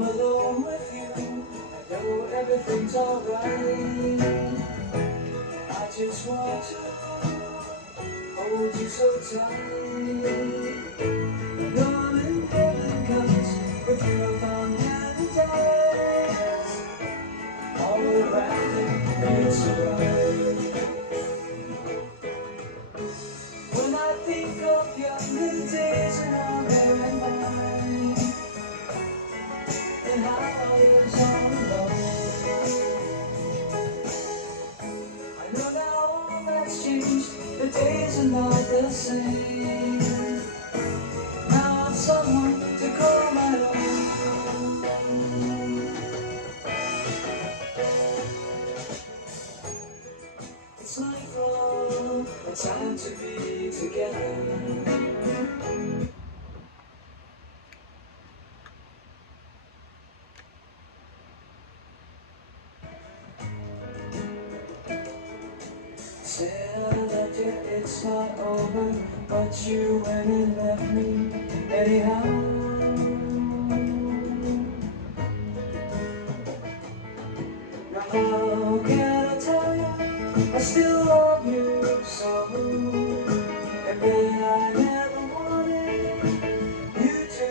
I'm alone with you, I know everything's alright. I just want to hold you so tight. Knowing heaven comes with your found paradise. All around it, it's alright. When I think of younger days and how they went by, and how I was all alone, I know now all that's changed. The days are not the same. Now I'm someone to call my own. It's nightfall, a time to be together. Said I loved you, it's not over, but you went and left me anyhow. Now how can I tell you I still love you so, and that I never wanted you to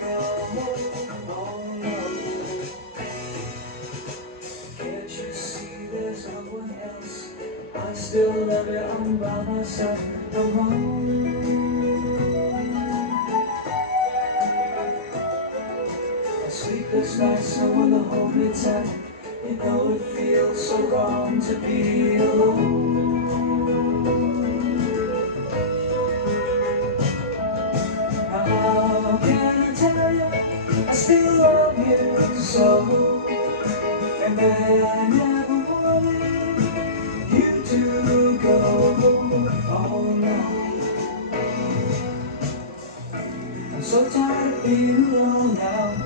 go. Oh no, can't you see there's no one else? I still love you, I'm by myself, I'm home. Sleepless nights, no one to hold me tight. You know it feels so wrong to be alone. How can I tell you I still love you so, and that I never wanted you to go. Oh no, I'm so tired of being alone now.